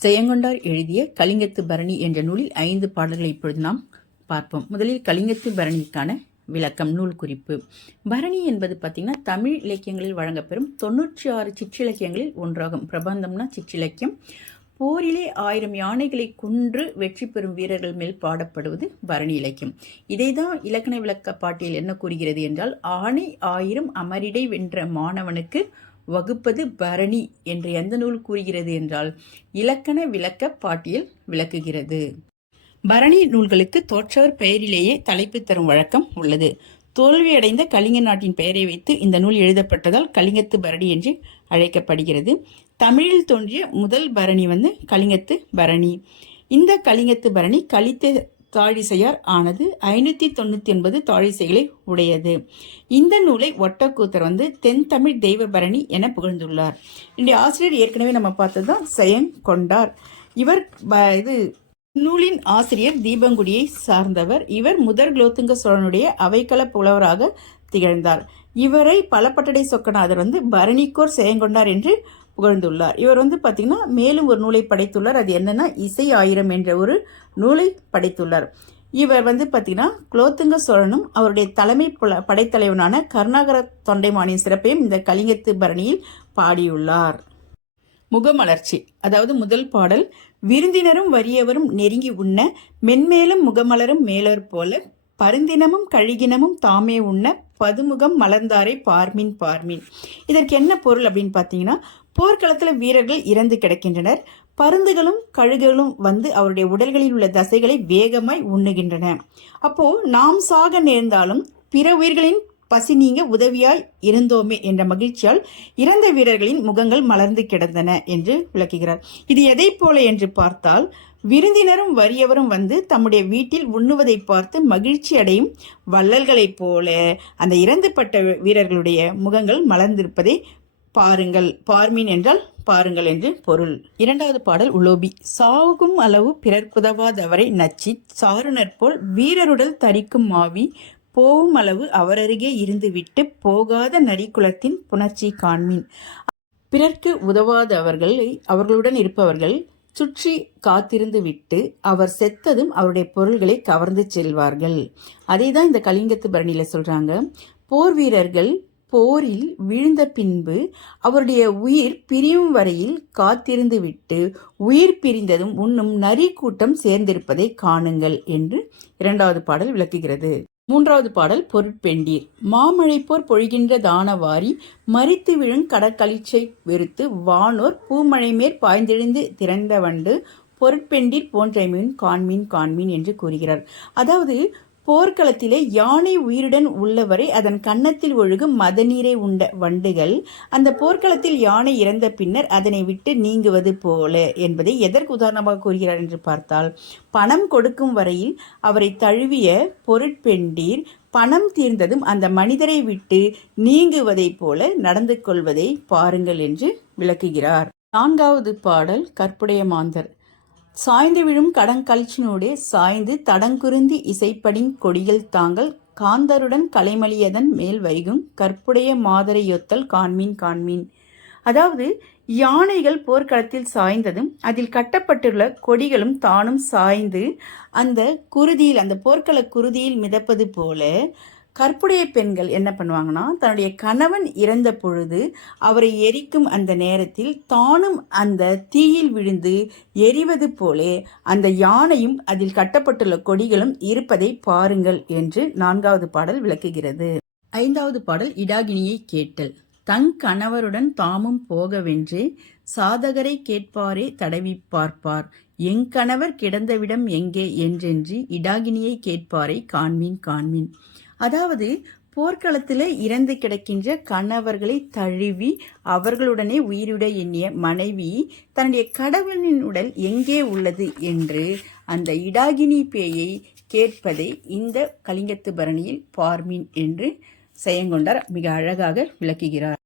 ஜெயங்கொண்டார் எழுதிய கலிங்கத்து பரணி என்ற நூலில் 5 பாடல்களை இப்பொழுது நாம் பார்ப்போம். முதலில் கலிங்கத்து பரணிக்கான விளக்கம். நூல் குறிப்பு. பரணி என்பது பார்த்திங்கன்னா தமிழ் இலக்கியங்களில் வழங்கப்பெறும் 96 சிற்றிலக்கியங்களில் ஒன்றாகும். பிரபந்தம்னா சிற்றிலக்கியம். போரிலே 1000 யானைகளை கொன்று வெற்றி பெறும் வீரர்கள் மேல் பாடப்படுவது பரணி இலக்கியம். இதைதான் இலக்கண விளக்க பாட்டியல் என்ன கூறுகிறது என்றால், ஆணை 1000 அமரிடை வென்ற மாணவனுக்கு வகுப்பது பரணி என்று எந்த நூல் கூறுகிறது என்றால், இலக்கண விளக்க பாட்டியல் விளக்குகிறது. பரணி நூல்களுக்கு தோற்றவர் பெயரிலேயே தலைப்பு தரும் வழக்கம் உள்ளது. தோல்வியடைந்த கலிங்க நாட்டின் பெயரை வைத்து இந்த நூல் எழுதப்பட்டதால் கலிங்கத்து பரணி என்று அழைக்கப்படுகிறது. தமிழில் தோன்றிய முதல் பரணி கலிங்கத்து பரணி. இந்த கலிங்கத்து பரணி கலித்த தாழிசையார் ஆனது. 599 தாழிசைகளை உடையது. இந்த நூலை ஒட்டக்கூத்தர் தென் தமிழ் தெய்வ பரணி என புகழ்ந்துள்ளார். இந்த ஆசிரியர் ஏற்கனவே நம்ம பார்த்ததுதான் ஜெயங்கொண்டார். இவர் நூலின் ஆசிரியர் தீபங்குடியை சார்ந்தவர். இவர் முதற் குலோத்துங்க சோழனுடைய அவைக்கள புலவராக திகழ்ந்தார். இவரை பலப்பட்டடை சொக்கநாதர் பரணிக்கோர் ஜெயங்கொண்டார் என்று புகழ்ந்துள்ளார். இவர் பார்த்தீங்கன்னா மேலும் ஒரு நூலை படைத்துள்ளார். அது என்னன்னா இசை ஆயிரம் என்ற ஒரு நூலை படைத்துள்ளார். இவர் பார்த்தீங்கன்னா குலோத்துங்க சோழனும் அவருடைய தலைமை படைத்தலைவனான கருணாகர தொண்டைமானின் சிறப்பையும் இந்த கலிங்கத்து பரணியில் பாடியுள்ளார். முகமலர்ச்சி. அதாவது முதல் பாடல், விருந்தினரும் வறியவரும் நெருங்கி உண்ண மென்மேலும் முகமலரும் மேலர் போல பருந்தினமும் கழுகினமும் தாமே உண்ண பதுமுகம் மலர்ந்தாரை பார்மின் பார்மின். இதற்கு என்ன பொருள் அப்படின்னு பார்த்தீங்கன்னா, போர்க்களத்தில் வீரர்கள் இறந்து கிடக்கின்றனர். பருந்துகளும் கழுகுகளும் அவருடைய உடல்களில் உள்ள தசைகளை வேகமாய் உண்ணுகின்றன. அப்போ நாம் சாக நேர்ந்தாலும் பிற உயிர்களின் பசி நீங்க உதவியாய் இருந்தோமே என்ற மகிழ்ச்சியால் இறந்த வீரர்களின் முகங்கள் மலர்ந்து கிடந்தன என்று விளக்குகிறார். இது எதை போல என்று பார்த்தால், விருந்தினரும் வறியவரும் தம்முடைய வீட்டில் உண்ணுவதை பார்த்து மகிழ்ச்சி அடையும் வள்ளல்களைப் போல அந்த இறந்துபட்ட வீரர்களுடைய முகங்கள் மலர்ந்திருப்பதை பாருங்கள். பார்மீன் என்றால் பாருங்கள் என்று பொருள். இரண்டாவது பாடல் உலோபி. சாகும் அளவு பிறர்க்குதவாதவரை நச்சி சாருணர் போல் வீரருடல் தரிக்கும் மாவி போவும் அளவு அவரருகே இருந்துவிட்டு போகாத நரிக்குலத்தின் புணர்ச்சி காண்மின். பிறர்க்கு உதவாதவர்களை அவர்களுடன் இருப்பவர்கள் சுற்றி காத்திருந்து விட்டு அவர் செத்ததும் அவருடைய பொருள்களை கவர்ந்து செல்வார்கள். அதை தான் இந்த கலிங்கத்து பரணியில சொல்றாங்க. போர் வீரர்கள் போரில் விழுந்த பின்பு அவருடைய உயிர் பிரியும் வரையில் காத்திருந்து விட்டு உயிர் பிரிந்ததும் உண்ணும் நரி கூட்டம் சேர்ந்திருப்பதை காணுங்கள் என்று இரண்டாவது பாடல் விளக்குகிறது. மூன்றாவது பாடல் பொருட்பெண்டீர். மாமழை போர் பொழிகின்ற தானவாரி மரித்து விழும் கடற்களிச்சை வெறுத்து வானோர் பூமழை மேற் பாய்ந்தெழுந்து திறந்த வண்டு பொருட்பெண்டீர் போன்றமீன் காண்மீன் காண்மீன் என்று கூறுகிறார். அதாவது போர்க்களத்திலே யானை உயிருடன் உள்ளவரை அதன் கன்னத்தில் ஒழுகும் மதநீரை உண்ட வண்டுகள் அந்த போர்க்களத்தில் யானை இறந்த பின்னர் அதனை விட்டு நீங்குவது போல என்பதை எதற்கு உதாரணமாக கூறுகிறார் என்று பார்த்தால், பணம் கொடுக்கும் வரையில் அவரை தழுவிய பொருட்பெண்டீர் பணம் தீர்ந்ததும் அந்த மனிதரை விட்டு நீங்குவதை போல நடந்து கொள்வதை பாருங்கள் என்று விளக்குகிறார். நான்காவது பாடல் கற்புடைய மாந்தர். சாய்ந்து விழும் கடங்கழிச்சினோடே சாய்ந்து தடங்குருந்தி இசைப்படின் கொடிகள் தாங்கள் காந்தருடன் கலைமலியதன் மேல் வைகும் கற்புடைய மாதரையொத்தல் காண்மீன் காண்மீன். அதாவது யானைகள் போர்க்களத்தில் சாய்ந்ததும் அதில் கட்டப்பட்டுள்ள கொடிகளும் தானும் சாய்ந்து அந்த குருதியில் அந்த போர்க்கள குருதியில் மிதப்பது போல கற்புடைய பெண்கள் என்ன பண்ணுவாங்கன்னா, தன்னுடைய கணவன் இறந்த பொழுது அவரை எரிக்கும் அந்த நேரத்தில் தானும் அந்த தீயில் விழுந்து எரிவது போலே அந்த யானையும் அதில் கட்டப்பட்டுள்ள கொடிகளும் இருப்பதை பாருங்கள் என்று நான்காவது பாடல் விளக்குகிறது. ஐந்தாவது பாடல் இடாகினியை கேட்டல். தங் கணவருடன் தாமும் போகவென்றே சாதகரை கேட்பாரே தடவி பார்ப்பார் எங்கணவர் கிடந்தவிடம் எங்கே என்றென்று இடாகினியை கேட்பாரை காண்மீன் காண்மீன். அதாவது போர்க்களத்தில் இறந்து கிடக்கின்ற கணவர்களை தழுவி அவர்களுடனே உயிருட எண்ணிய மனைவி தன்னுடைய கடவுளின் உடல் எங்கே உள்ளது என்று அந்த இடாகினி பேயை கேட்பதை இந்த கலிங்கத்து பரணியில் பார்மீன் என்று ஜெயங்கொண்டார் மிக அழகாக விளக்குகிறார்.